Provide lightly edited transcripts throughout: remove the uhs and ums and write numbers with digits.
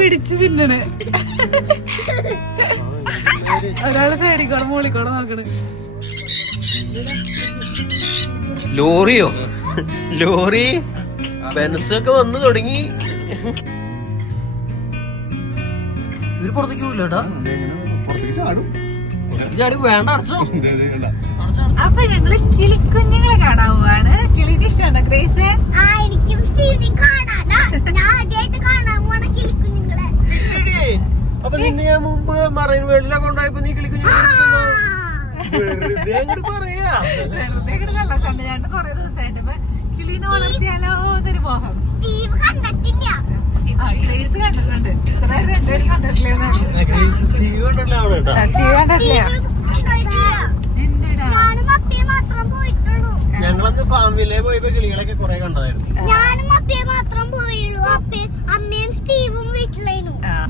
പിടിച്ചു തിന്നണ്. ഒരാള് സൈഡിക്കോളം മൂളിക്കോളം നോക്കണ്. ലോറിയോ? ലോറി ബെൻസൊക്കെ വന്നു തുടങ്ങി. ഇവര് പുറത്തേക്ക് പോകില്ല കേട്ടാ. ചാടി വേണ്ട, അടച്ചോ. അപ്പൊ ഞങ്ങള് കിളിക്കുഞ്ഞുങ്ങളെ കാണാൻ പോവാണ്. കിളിന് ഇഷ്ടമാണ് ഗ്രേസ്. അപ്പൊ നിന്നെ ഞാൻ മുമ്പ് മറൈൻ വേൾഡിലൊക്കെ കൊണ്ടുപോയപ്പോ നീ കിളിക്കുഞ്ഞു വെറുതെ അങ്ങോട്ട് പറയാ. വെറുതെ ഞാൻ കൊറേ ദിവസമായിട്ട് ഇപ്പൊ കിളിനെ വളർത്തിയാലോ എന്നൊരു മോഹം. ഗ്രേസ് കണ്ടിട്ടുണ്ട്. ഇത്ര രണ്ടുപേരും കണ്ടിട്ടില്ല. സ്റ്റീവ് കണ്ടിട്ടില്ല. സ്റ്റീവ് കണ്ടിട്ടില്ല. ഞങ്ങളന്ന് ഫാമിലെ പോയപ്പോ കിളികളൊക്കെ കൊറേ കണ്ടതായിരുന്നു.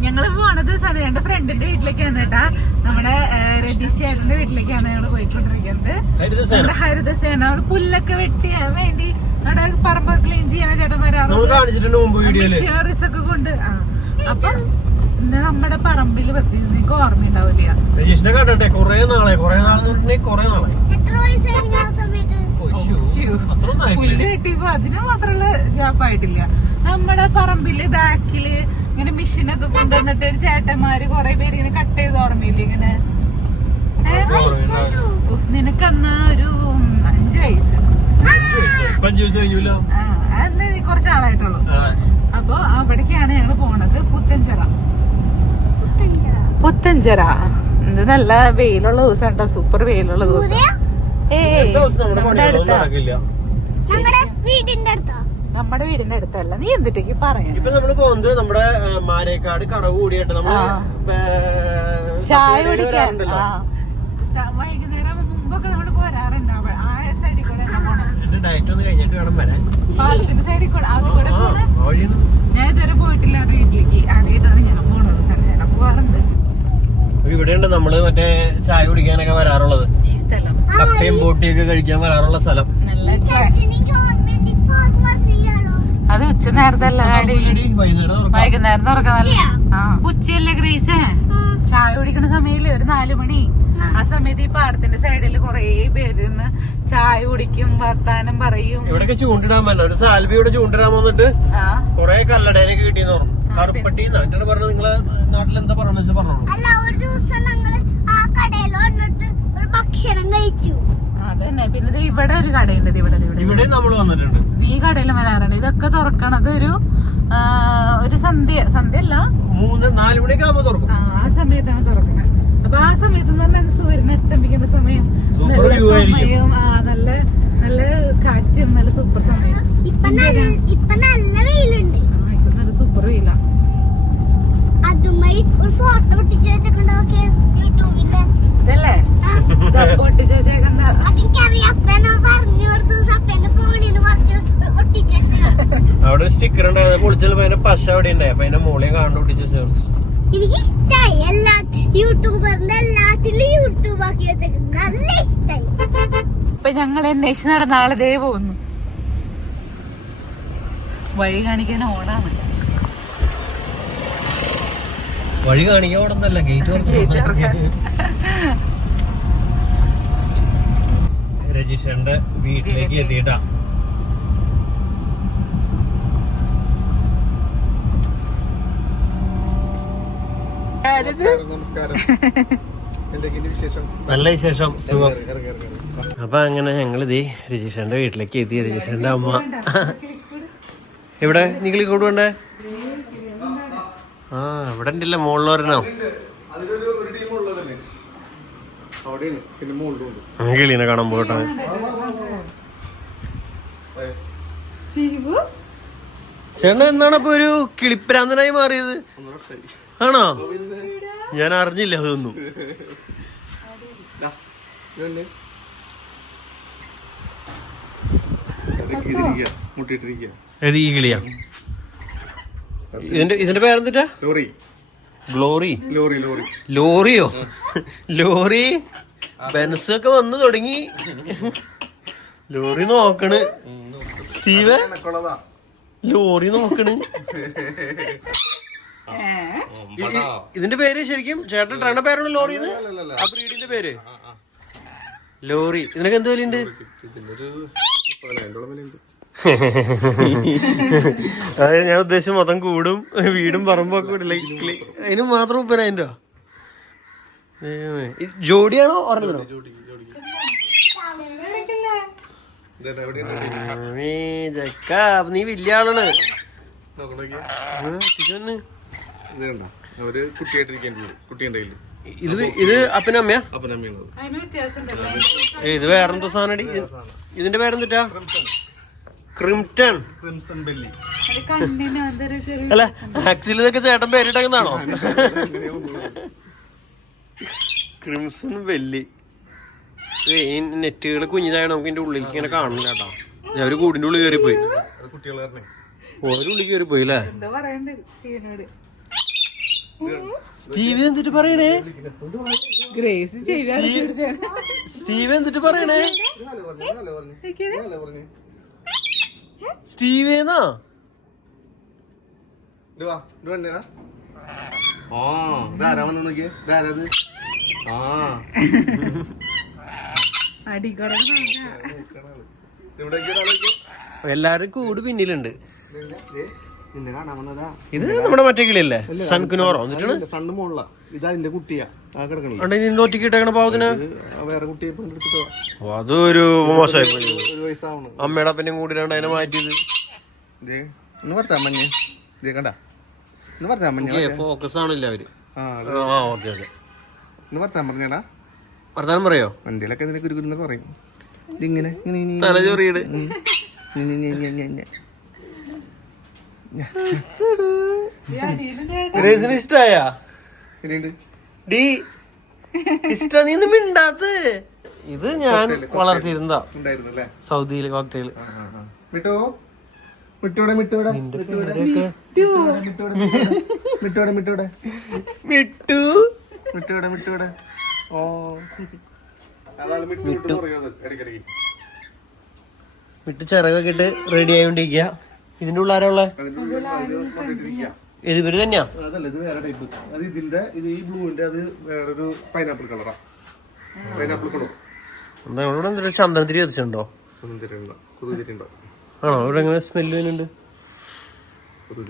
ഞങ്ങള് പോണത് സനയുടെ ഫ്രണ്ടിന്റെ വീട്ടിലേക്കാണ് കേട്ടാ. നമ്മുടെ രതീഷ് ചേട്ടന്റെ വീട്ടിലേക്കാണ് ഞങ്ങള് പോയിക്കൊണ്ടിരിക്കുന്നത്. നമ്മുടെ ഹരിതസേന അവിടെ പുല്ലൊക്കെ വെട്ടിയാൻ വേണ്ടി അവിടെ പറമ്പ് ക്ലീൻ ചെയ്യാൻ ചേട്ടൻ വരാറുണ്ട്. മിഷനറീസ് ഒക്കെ കൊണ്ട്. അപ്പൊ നമ്മുടെ പറമ്പിൽ നിങ്ങൾക്ക് ഓർമ്മയുണ്ടാവില്ല. പുല്ല് കെട്ടിയപ്പോ അതിന് മാത്രമുള്ള ഗ്യാപ്പായിട്ടില്ല. നമ്മളെ പറമ്പില് ബാക്കില് ഇങ്ങനെ മിഷീനൊക്കെ കൊണ്ടുവന്നിട്ട് ഒരു ചേട്ടന്മാര് കൊറേ പേര് ഇങ്ങനെ കട്ട് ചെയ്ത് ഓർമ്മയില്ല ഇങ്ങനെ. നിനക്കന്ന് ഒരു 5 വയസ്സ്. അന്ന് കുറച്ച് ആളായിട്ടുള്ളൂ. അപ്പൊ അവിടേക്കാണ് ഞങ്ങള് പോണത്. പുത്തഞ്ചിറ. ഇത് നല്ല വെയിലുള്ള ദിവസം കേട്ടോ. സൂപ്പർ വെയിലുള്ള ദിവസം. നമ്മുടെ വീടിന്റെ അടുത്തല്ല. നീ എന്തിട്ടേക്ക് പറയാ. ഇപ്പൊ നമ്മള് പോകുന്നത് നമ്മുടെ മാരേക്കാട് കടവ് കൂടിയുണ്ട്. ചായ കുടിക്കാൻ വൈകുന്നേരം മുമ്പൊക്കെ നമ്മള് പോരാറുണ്ട്. ആ സൈഡിൽ കൂടെ ഡയറ്റ് ഒന്ന് കഴിഞ്ഞിട്ട് വേണം വരാൻ. പാലത്തിന്റെ സൈഡിൽ കൂടെ അതിലൂടെ പോണ. ഞാൻ ഇതുവരെ പോയിട്ടില്ല അത് വീട്ടിലേക്ക്. ആദ്യമായിട്ടാണ് ഞാൻ പോണത്. ഞാൻ പോവാറുണ്ട്. ഇവിടെ ഉണ്ട് നമ്മള് മറ്റേ ചായ കുടിക്കാനൊക്കെ വരാറുള്ളത്. ഈ സ്ഥലം കപ്പയും ബോട്ടിയൊക്കെ കഴിക്കാൻ വരാറുള്ള സ്ഥലം. അത് ഉച്ച നേരത്തല്ല, വൈകുന്നേരം തുറക്കുന്നല്ല. ഉച്ചയല്ലേ ഗ്രേസേ? ചായ കുടിക്കണ സമയല്ലേ ഒരു 4 മണി. ആ സമയത്ത് ഈ പാടത്തിന്റെ സൈഡിൽ കൊറേ പേര് ചായ കുടിക്കും, വർത്താനം പറയും. ഇവിടെയൊക്കെ ചൂണ്ടിടാൻ പറ്റില്ല. ഒരു സാൽവി ഇവിടെ ചൂണ്ടിടാൻ വന്നിട്ട് കൊറേ കല്ലടേനൊക്കെ കിട്ടിയെന്ന് പറഞ്ഞു. കറുപ്പട്ടി എന്നിട്ട് പറഞ്ഞു. നിങ്ങളെ നാട്ടിൽ എന്താ പറഞ്ഞു പറഞ്ഞോളൂ. ഭക്ഷണം കഴിച്ചു. അതന്നെ. പിന്നെ ഇവിടെ ഒരു കടയുണ്ട്. ഇവിടെ നമ്മൾ വന്നിട്ടുണ്ട്. ഈ കടയിലും വരാറുണ്ട്. ഇതൊക്കെ തുറക്കണത് ഒരു സന്ധ്യല്ല 3-4 മണിയൊക്കെ ആകുമ്പോ തുറക്കും. ആ സമയത്താണ് തുറക്കണത്. അപ്പൊ ആ സമയത്ത് സൂര്യൻ അസ്തമിക്കുന്ന സമയം, നല്ല നല്ല കാറ്റും നല്ല സൂപ്പർ സമയം. ഇപ്പൊ നല്ല വെയിലുണ്ട്. ഇപ്പൊ നല്ല സൂപ്പർ വെയിലാ. അതുമായി ഒരു ഫോട്ടോ ഒട്ടിച്ചു വെച്ചിട്ടുണ്ടോ യൂട്യൂബിന്റെ? ഇതല്ലേ ഒട്ടിച്ചു വെച്ചേക്കണ്ട. അവിടെ സ്റ്റിക്കർ ഉണ്ടായത് പൊളിച്ചപ്പോ അതിന്റെ പശ അവിടെ ഉണ്ടായി. അപ്പൊ അതിന്റെ മോളെയും കാണാൻ ഒട്ടിച്ചു ചേർച്ചു. എനിക്ക് ഇഷ്ടായി. യൂട്യൂബറിന്റെ എല്ലാത്തിലും യൂട്യൂബ് ആക്കി വെച്ചേക്കുന്നത് നല്ല ഇഷ്ടായി. ഇപ്പൊ ഞങ്ങൾ അന്വേഷിച്ച് നടന്ന ആളെ ദേ പോകുന്നു. വഴി കാണിക്കാൻ ഓടാണ്. വഴി കാണിക്കാൻ ഓടുന്നല്ല, ഗേറ്റ് രജിഷന്റെ വീട്ടിലേക്ക് എത്തിയിട്ടാ. നല്ല വിശേഷം, സുഖം. അപ്പൊ അങ്ങനെ ഞങ്ങളിത് രജിഷന്റെ വീട്ടിലേക്ക് എത്തി. രജിഷന്റെ അമ്മ ഇവിടെ നിങ്ങളി കൊണ്ടുപോണ്ടേ? ഇവിടെ ഉണ്ടല്ലോ മുകളിലോരനോ കിളീനെ കാണാൻ പോകട്ടെ. ചേട്ടൻ എന്താണ് ഇപ്പൊ ഒരു കിളിപ്രാന്തനായി മാറിയത്? ആണോ? ഞാൻ അറിഞ്ഞില്ല അതൊന്നും. ഏത് ഈ കിളിയാ? ഇതിന്റെ പേരെന്തിട്ടാ? ഗ്ലോറി. ലോറിയോ? ലോറി ബെൻസൊക്കെ വന്നു തുടങ്ങി. ലോറി നോക്കണ്. സ്റ്റീവ് ലോറി നോക്കണ്. ഇതിന്റെ പേര് ശരിക്കും ചേട്ടൻ ട്രെയിനിന്റെ പേരാണ് ലോറി? ആ ബ്രീഡിന്റെ പേര് ലോറി. ഇതിനൊക്കെ എന്ത് വിലയുണ്ട്? അതായത് ഞാൻ ഉദ്ദേശിച്ച മൊത്തം കൂടും വീടും പറമ്പും ഒക്കെ വിടില്ല. അതിന് മാത്രം 30,000 രൂപ. ജോഡിയാണോ പറഞ്ഞോ? നീ വലിയ ആളാണ്. ഇത് അപ്പനും അമ്മയാ? ഇത് വേറെന്തോ സാധനം. ഇതിന്റെ പേരെന്തിട്ടാ? ക്രിംടൺ. അല്ല ആക്ച്വലി ഇതൊക്കെ ചേട്ടൻ പേരിട്ടേക്കുന്നതാണോ? Crimson belly. ഈ നെറ്റുകൾ കുഞ്ഞിതായ നമുക്ക് ഇതിന്റെ ഉള്ളിലേക്ക് ഇങ്ങനെ കാണില്ല കേട്ടോ. അവര് കൂടിന്റെ ഉള്ളിൽ കയറിപ്പോയി. ഓരുള്ളിൽ കയറിപ്പോയി അല്ലേ? സ്റ്റീവ് എന്തിട്ട് പറയണേ? സ്റ്റീവ് എന്തിട്ട് പറയണേ? സ്റ്റീവേന്നാ? എല്ലാരും കൂട് പിന്നിലുണ്ട്. ഇത് നമ്മുടെ മറ്റേ കിളിയല്ലേ? സൺകുനോറോ? എന്നിട്ടാണ് ഒറ്റയ്ക്ക് ഇട്ടേക്കണ പാവത്തിന്. അതൊരു മോശമായി പോയി. അമ്മയുടെ അപ്പനെയും കൂടി അതിനെ മാറ്റിയത്. ഫോക്കസ് ആണില്ല അവര്. വർത്താനം പറയോ? തലചൊറിയിട്. ഇഷ്ടായ ഇഷ്ട? നീ ഒന്നും മിണ്ടാത്ത. ഇത് ഞാൻ വളർത്തിയിരുന്നതാ സൗദിയില് കോക്ടെയിൽ. മിട്ടു ചിറകൊക്കെ ഇട്ട് റെഡി ആയിക്കൊണ്ടിരിക്കുക. ഇതിന്റെ ഉള്ള ആരാ ഉള്ളെ? ഇത് ഇവര് തന്നെയാ? എന്താ ഇവിടെ എന്തെങ്കിലും ചന്ദനത്തിരി വെച്ചിട്ടുണ്ടോ? ആണോ? ഇവിടെ എങ്ങനെ സ്മെല്ല് വരുന്നുണ്ട്?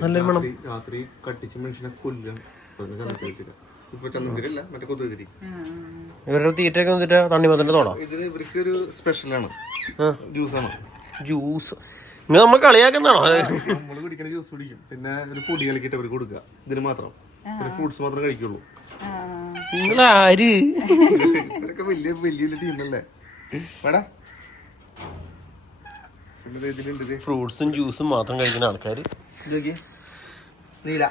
നല്ല മണം. രാത്രി കട്ടിച്ച് മനുഷ്യനെ കൊല്ലും. ഇവരുടെ തീറ്റൊക്കെ വന്നിട്ട് തണ്ണിമത്തന്റെ തോടാ? ഇതിന് ഇവർക്ക് ഒരു സ്പെഷ്യലാണ്. ജ്യൂസാണ്. ജ്യൂസ് നമ്മൾ കളിയാക്കുന്നതാണോ? നമ്മള് കുടിക്കണ ജ്യൂസ് കുടിക്കും. പിന്നെ ഒരു പൊടി കലക്കിട്ട് അവർക്ക് കൊടുക്കുക. ഇതിന് മാത്രം ഫ്രൂട്ട്സ് മാത്രം കഴിക്കുള്ളൂ. നിങ്ങളാര്? ഇവരൊക്കെ വലിയ വലിയ ടീമല്ലേ? ഫ്രൂട്ട്സും ജ്യൂസും മാത്രം കഴിക്കുന്ന ആൾക്കാര്. നീല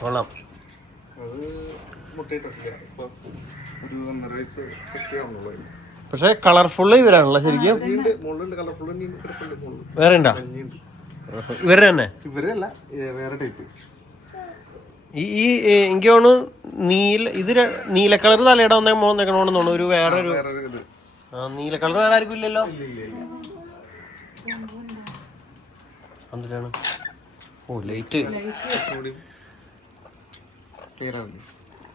കൊള്ളാം. പക്ഷെ കളർഫുള്ള് ഇവരാണല്ലോ ശരിക്കും. വേറെ ഉണ്ടോ? ഇവരുടെ തന്നെ? ഇവരല്ല, വേറെ ടൈപ്പ്. ഈ എനിക്ക് തോന്നുന്നു ഇത് നീല കളർ തലയുടെ വന്നേക്കണോന്ന് തോന്നുന്നു. ഒരു വേറൊരു നീല കളർ വേറെ ആർക്കും ഇല്ലല്ലോ. എന്തിനാണ്? ഓ ലൈറ്റ്.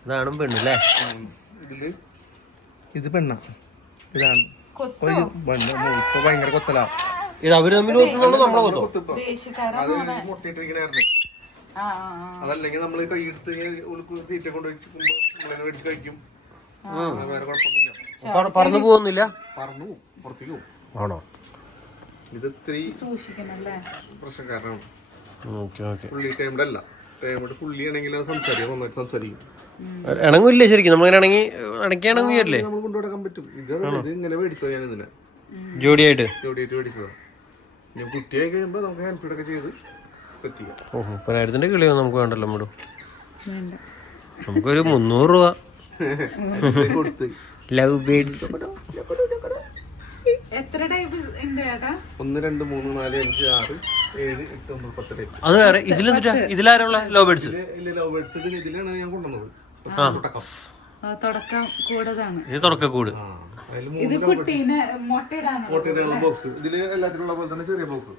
ഇതാണ് പെണ്ണല്ലേ? ഇത് പെണ്ണ. ഇതാണ് ഭയങ്കര കൊത്തലാ. ഇത് അവര് തമ്മിൽ നമ്മളെ കൊത്തോ? അതല്ലെങ്കിൽ നമ്മള് കൈയെടുത്ത് തീറ്റ കൊണ്ടുപോയി കഴിക്കും. വേറെ കുഴപ്പമൊന്നുമില്ല. പറന്നു പോകുന്നില്ല? പറന്നു പോകും, പുറത്തേക്ക് പോകും. ആണോ? ഇത് ഇത്തിരി പ്രശ്നക്കാരനാണ്. ഫുള്ളി ടൈംഡ് അല്ല. ടൈംഡ് ഫുള്ളി ആണെങ്കിൽ അത് സംസാരിക്കും. ഇണങ്ങില്ലേ ശരിക്കും? നമ്മളിങ്ങനെ ഇണങ്ങിയല്ലേ നമ്മൾ കൊണ്ടുനടക്കാൻ പറ്റും. ഇത് ഇങ്ങനെ മേടിച്ചത് ഞാൻ ഇതിനെ ജോഡിയായിട്ട് മേടിച്ചതാ. ഞാൻ കുട്ടിയായി കഴിയുമ്പോ നമുക്ക് ഹാൻഡ് ഫീഡൊക്കെ ചെയ്ത് സെറ്റ് ചെയ്യാം. ഓഹോ, 10,000ന്റെ കിളിയോ നമുക്ക് വേണ്ടല്ലോ. നമ്മടും നമുക്കൊരു 300 രൂപ കൊടുത്ത് ലവ് ബേഡ്സ്. എത്ര ടൈപ്പ് ഉണ്ട് ചേട്ടാ? 1 2 3 4 5 6 7 8 9 10 ടൈപ്പ്. അത് വേറെ. ഇതിലാരുള്ള ലവ് ബേഡ്സ്? ലവ് ബേഡ്സ് ഇതിലാണ് ഞാൻ കൊണ്ടുവന്നത്. തുടക്കം കൂടതാണ്. ഇത് തുടക്കക്കൂട്. ഇത് കുട്ടീനെ മുട്ടയിടാനുള്ള ബോക്സ്. ഇതില് എല്ലാത്തിനുള്ള പോലെ തന്നെ ചെറിയ ബോക്സ്.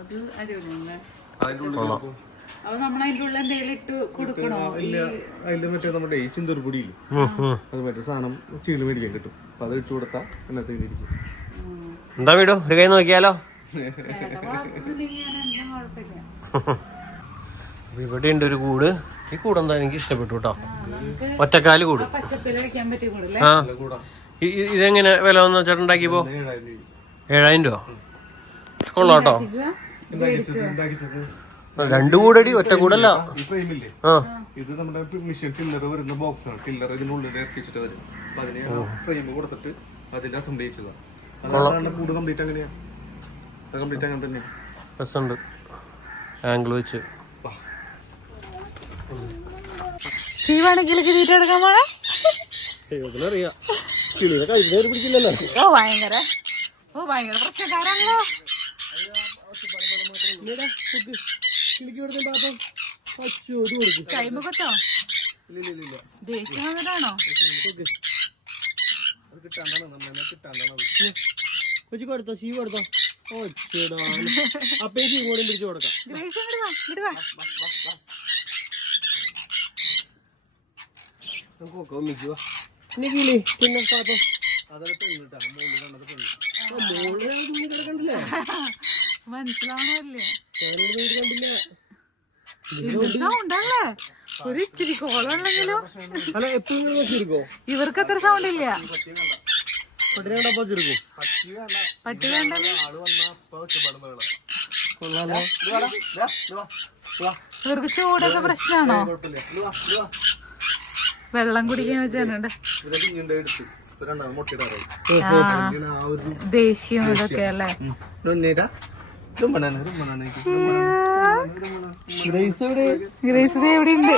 അത് അടിപൊളിയല്ലേ? അതിന്റെ ഉള്ളിൽ അപ്പൊ നമ്മൾ അതിന്റെ ഉള്ളിൽ എന്തെങ്കിലും ഇട്ട് കൊടുക്കണോ? അതില് മറ്റേ നമ്മുടെ ഈ ചിന്തൂർ പൊടിയില്ലേ, അത് മറ്റേ സാധനം ചീല് മേടിക്കാൻ കിട്ടും. അപ്പൊ അത് ഇട്ട് കൊടുത്താൽ എന്നത്തെ ഇരിക്കും. എന്താ വീടോ ഒരു കൈ നോക്കിയാലോ? ഇവിടെ ഉണ്ട് ഒരു കൂട്. ഈ കൂടെന്താ എനിക്ക് ഇഷ്ടപ്പെട്ടു കേട്ടോ. ഒറ്റക്കാല് കൂട്. പച്ചപ്പില് വെക്കാൻ പറ്റിയ കൂടല്ലേ? ആ ഇതെങ്ങനെ വില വന്ന ചേട്ടൻ ഉണ്ടാക്കിയപ്പോ? 7,000 രൂപ. കൊള്ളാട്ടോ. 2 കൂടടി, ഒറ്റ കൂടല്ല. ഇത് നമ്മുടെ മിഷൻ ടില്ലർ വരുന്ന ബോക്സ് ആണ്. ടില്ലർ ഇതിനുള്ളിൽ ഇറക്കിച്ചിട്ട് വരും. അപ്പൊ അതിന് ഫ്രെയിം കൊടുത്തിട്ട് അതിന്റെ അസംബ്ലി ചെയ്തതാണ്. അതാണ് കൂട് കംപ്ലീറ്റ്. അങ്ങനെയാ കംപ്ലീറ്റ് അങ്ങനെ തന്നെയാ. രസമുണ്ട് ആംഗിൾ വെച്ച്. തീറ്റെടുക്കാൻ പോണേ? അറിയാം. പിടിക്കില്ലല്ലോ. ഭയങ്കര പ്രശ്നക്കാരാണല്ലോ. കൈമുഖത്തോ ദേഷ്യം വന്നിട്ടാണോ? കൊടുത്തോ ഷീ കൊടുത്തോ. അപ്പേ ഷീ കൂടെ പിടിച്ചു കൊടുക്കാം. പിന്നെ പാപ്പം മനസ്സിലാവണല്ലേ? ഉണ്ടല്ലേ ഒരു ഇച്ചിരി കോളുണ്ടെങ്കിലോ. ഇവർക്ക് അത്ര സൗണ്ട് ഇല്ല. പട്ടി വേണ്ടല്ലോ. ഇവർക്ക് ചൂടൊക്കെ പ്രശ്നമാണോ? വെള്ളം കുടിക്കാൻ വെച്ചിട്ടുണ്ട്. ദേഷ്യം ഇതൊക്കെ അല്ലേ? ഗ്രേസ് എവിടെ ഉണ്ട്?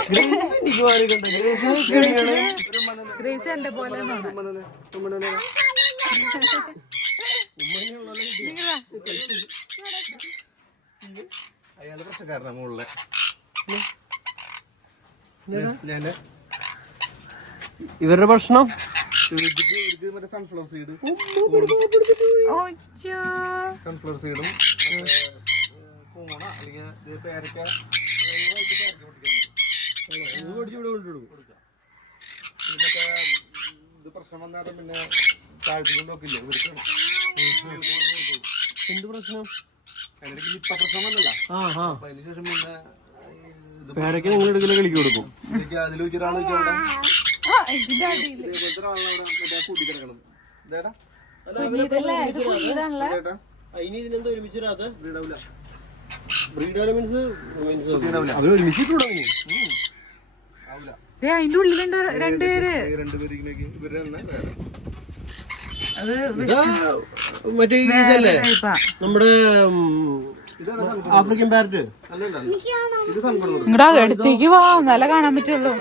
ഗ്രേസ് എന്റെ പോലെ അയാള് പ്രശ്നക്കാരനാ മുകളിലെ. ഇവരുടെ ഭക്ഷണം മറ്റേ സൺഫ്ലവർ സീഡും പൂമണ അല്ലെങ്കിൽ പേരക്ക മറ്റേ ഇത് പ്രശ്നം വന്നാലും പിന്നെ താഴ്ത്തിക്കൊണ്ട് നോക്കില്ലേ ഇവർക്കാണ്. എന്ത് പ്രശ്നം? അതിനിടയ്ക്ക് നിപ്പ പ്രശ്നം വന്നല്ല. അതിനുശേഷം പിന്നെ പേരക്ക നിങ്ങൾ എടുക്കല് കളിക്ക് കൊടുക്കും. അതിൽ ഒരാൾ കൂട്ടി കിടക്കണം. ഇതേട്ടാ അതിനെന്താ ഒരുമിച്ചിടാത്ത അതിന്റെ ഉള്ളിലുണ്ട് രണ്ടുപേര്. അത് മറ്റേ ഇതല്ലേ നമ്മുടെ ആഫ്രിക്കൻ പാരറ്റ്. നിങ്ങളുടെ അടുത്തേക്ക് പോ, നല്ല കാണാൻ പറ്റുള്ളൂ.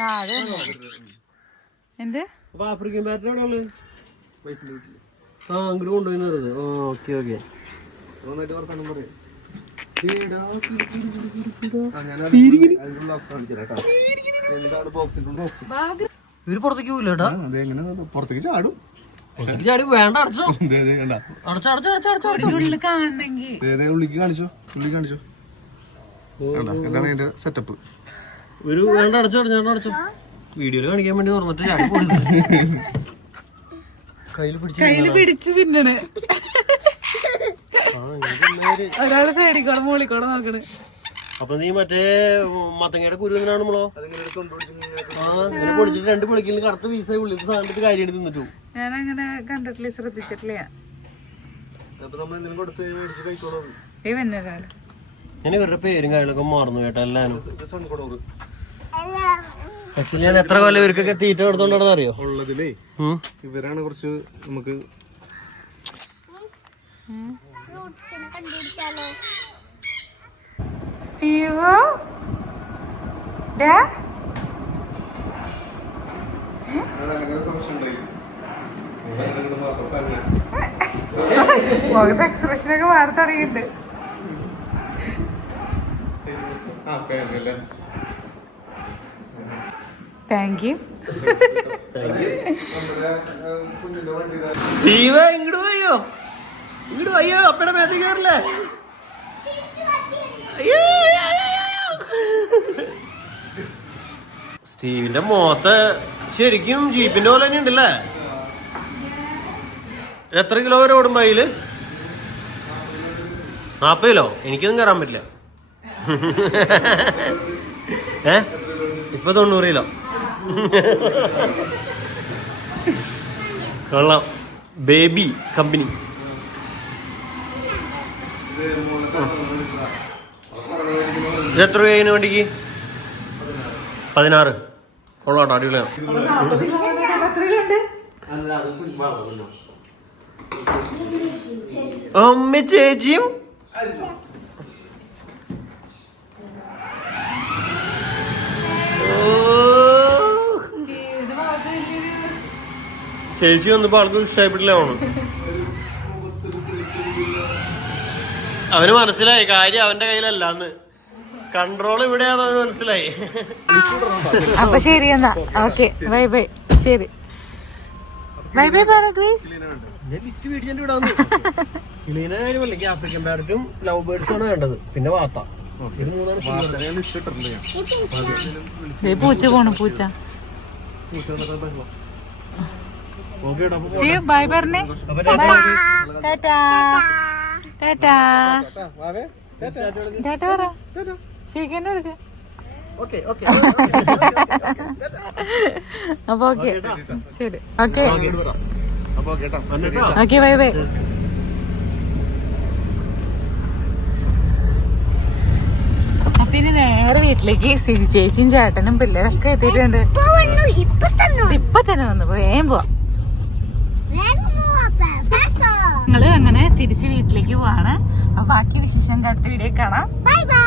ആ അതെ. എന്ത് അപ്പൊ ആഫ്രിക്കൻ പാരറ്റ് എവിടെ ഉള്ളത്? ആ അങ്ങോട്ട് കൊണ്ടുപോയി. Okay okay. ഇവര് പുറത്തേക്ക് പോകില്ല കേട്ടാ. പുറത്തേക്ക് ചാടും. ചാടി വേണ്ട. അടച്ചോ ഉള്ളിൽ കാണണമെങ്കിൽ ഉള്ളിക്ക് കാണിച്ചോ. ഉള്ളി കാണിച്ചോ. എന്താണ് അതിന്റെ സെറ്റപ്പ്? ഒരു വേണ്ട. അടച്ചോ വീഡിയോയില് കാണിക്കാൻ വേണ്ടി തുറന്നിട്ട് ചാടി പോയത്. കയ്യില് പിടിച്ച് തിന്നണ്. ഒരാള് സൈഡിക്കോടെ മോളിക്കോടെ നോക്കണ്. അപ്പൊ നീ മറ്റേ മത്തങ്ങയുടെ കുരു എന്തിനാണ് നമ്മളോ പൊടിച്ചിട്ട് 2 പൊളിക്കലിന് കറക്റ്റ് പീസ ഉള്ളിൽ സാധനത്തിൽ കാര്യം തിന്നിട്ടു. ഞാൻ അങ്ങനെ കണ്ടിട്ടില്ല, ശ്രദ്ധിച്ചിട്ടില്ല. ഞാൻ ഇവരുടെ പേരും കാര്യങ്ങളൊക്കെ മറന്നു കേട്ടോ എല്ലാരും. ആക്ച്വലി ഞാൻ എത്ര കൊല്ലം ഇവർക്കൊക്കെ തീറ്റ കൊടുത്തോണ്ടെന്ന് അറിയോ ഉള്ളതിലേ. ഇവരാണ് കുറച്ച് നമുക്ക് സ്റ്റീവ് മുഖത്ത് എക്സ്പ്രഷനൊക്കെ മാറി തുടങ്ങിയിട്ടുണ്ട്. Thank you. സ്റ്റീവ് ഇങ്ങോട്ട് പോയോ? അപ്പയുടെ മേത്തേക്ക് കയറില്ലേ? സ്റ്റീവിന്റെ മുഖത്ത് ശരിക്കും ജീപ്പിന്റെ പോലെ തന്നെ ഉണ്ടല്ലേ. എത്ര കിലോ വരെ ഓടുമ്പോ അതില്? 40 കിലോ. എനിക്കൊന്നും കയറാൻ പറ്റില്ല. ഇപ്പൊ 90 കിലോ. കൊള്ളാം. Baby company. എത്ര രൂപ വണ്ടിക്ക്? 16. കൊള്ളാട്ടോ, അടിപൊളിയാണ്. അമ്മ ചേച്ചിയും ചേച്ചി വന്നപ്പോ ആൾക്ക് ഇഷ്ടപ്പെട്ടില്ല. അവന് മനസ്സിലായി കാര്യം അവന്റെ കയ്യിലല്ലാന്ന്. കൺട്രോൾ ഇവിടെയാന്ന് അവന് മനസ്സിലായി. അപ്പൊ ശരി എന്നാ, ഓക്കെ, ബൈ ബൈ. ശരി, ബൈ ബൈ പറ ഗ്രീസ്. ആഫ്രിക്കൻ പാരറ്റും ലവ് ബേർഡ്സും ആണ് വേണ്ടത്. പിന്നെ വാത്ത. ഇത് 3 പൂച്ച പോണു, പൂച്ച. ബൈ പറഞ്ഞേ. ടാറ്റാ ടാറ്റാ ടാറ്റ പറ. ശരിക്കും എടുക്ക. അപ്പൊ ഓക്കെ, ശരി, ഓക്കെ ഓക്കെ, ബൈ ബൈ. അപ്പൊ ഇനി നേരെ വീട്ടിലേക്ക് സിരി ചേച്ചിയും ചേട്ടനും പിള്ളേരൊക്കെ എത്തിയിട്ടുണ്ട്. ഇപ്പൊ തന്നെ വന്നു, വേഗം പോവാം. ഞങ്ങള് അങ്ങനെ തിരിച്ച് വീട്ടിലേക്ക് പോവാണ്. അപ്പൊ ബാക്കി വിശേഷം അടുത്ത വീഡിയോ കാണാം. Bye bye.